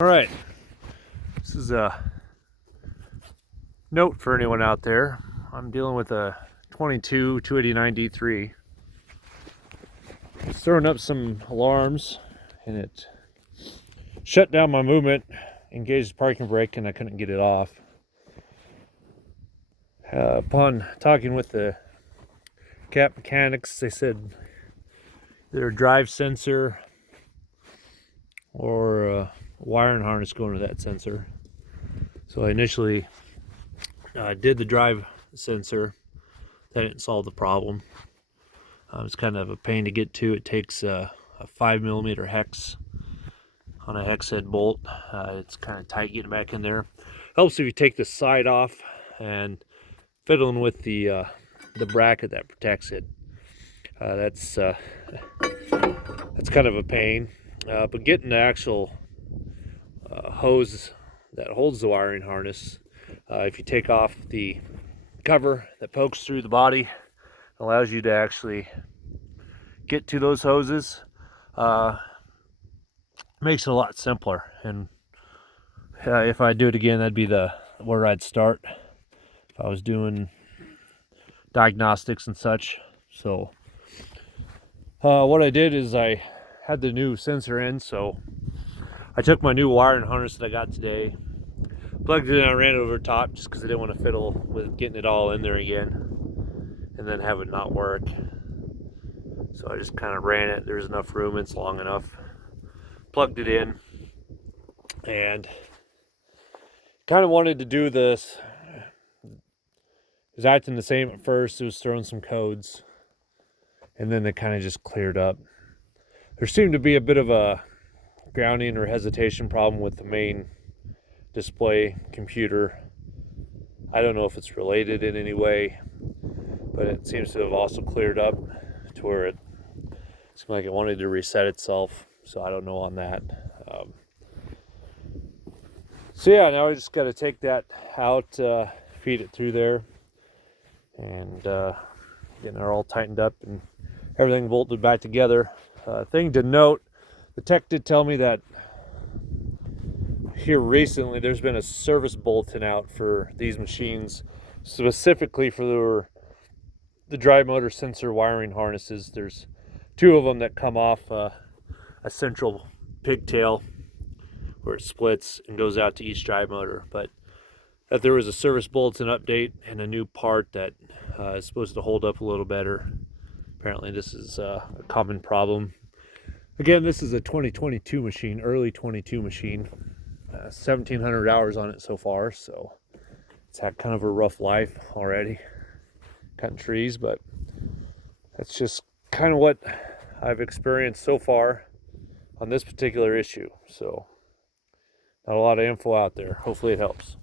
All right, this is a note for anyone out there. I'm dealing with a 289D3. It's throwing up some alarms and it shut down my movement, engaged the parking brake, and I couldn't get it off. Upon talking with the CAT mechanics, they said either a drive sensor or a wiring harness going to that sensor. So I initially did the drive sensor. That didn't solve the problem. It's kind of a pain to get to. It takes a 5mm hex on a hex head bolt. It's kind of tight getting back in there. Helps if you take the side off and fiddling with the bracket that protects it. That's kind of a pain. But getting the actual hose that holds the wiring harness, if you take off the cover that pokes through the body, it allows you to actually get to those hoses. Makes it a lot simpler, and if I do it again, that'd be where I'd start if I was doing diagnostics and such. So what I did is I had the new sensor in, so I took my new wiring harness that I got today, plugged it in, and I ran it over top just because I didn't want to fiddle with getting it all in there again and then have it not work. So I just kind of ran it. There's enough room, it's long enough. Plugged it in and kind of wanted to do this. It was acting the same at first. It was throwing some codes and then it kind of just cleared up. There seemed to be a bit of a grounding or hesitation problem with the main display computer. I don't know if it's related in any way, but it seems to have also cleared up to where it seemed like it wanted to reset itself. So I don't know on that. So yeah, now I just got to take that out, feed it through there, and getting it all tightened up and everything bolted back together. Thing to note, the tech did tell me that here recently there's been a service bulletin out for these machines, specifically for the drive motor sensor wiring harnesses. There's two of them that come off a central pigtail where it splits and goes out to each drive motor, but that there was a service bulletin update and a new part that is supposed to hold up a little better. Apparently this is a common problem. Again, this is a 2022 machine, early 22 machine. 1,700 hours on it so far, so it's had kind of a rough life already, cutting trees, but that's just kind of what I've experienced so far on this particular issue. So not a lot of info out there. Hopefully it helps.